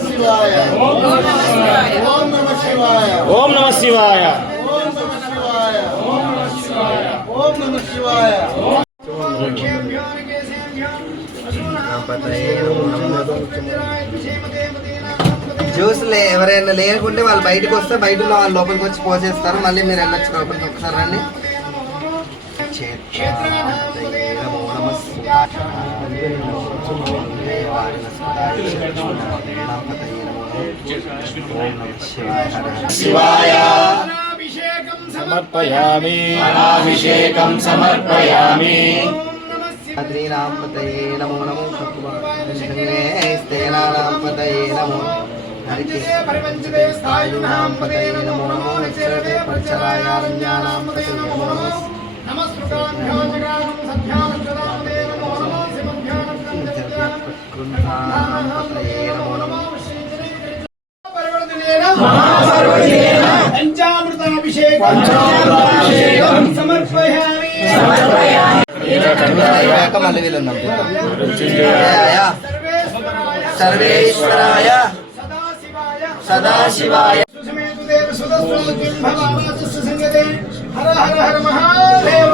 శివాయ ఓం నమః శివాయ ఓం నమః శివాయ ఓం నమః శివాయ ఓం నమః శివాయ ఓం నమః శివాయ జ్యూస్లే ఎవరైనా లేకుంటే వాళ్ళు బయటకు వస్తే బయట ఉన్న వాళ్ళు లోపలికి వచ్చి పోసేస్తారు. మళ్ళీ మీరు వెళ్ళొచ్చు లోపలికి ఒకసారి రండి. శివాయ సమర్పయామి అనాభిషేకం సమర్పయామి శ్రీరాంపతయే నమో నమో స్తేనాపతయే నమో హరికేపరివంచదేస్తాయునాంపతయే నమో నమో నచ్చరతే పరిచరాయారణ్యానాంపతయే నమో నమో నమస్కృతాంపతయే నమో నమో పంచామృతాభిషేకం సమర్పయామి మళ్ళీ వీళ్ళని సర్వేశ్వరాయ సదాశివాయ హర హర హర మహాదేవ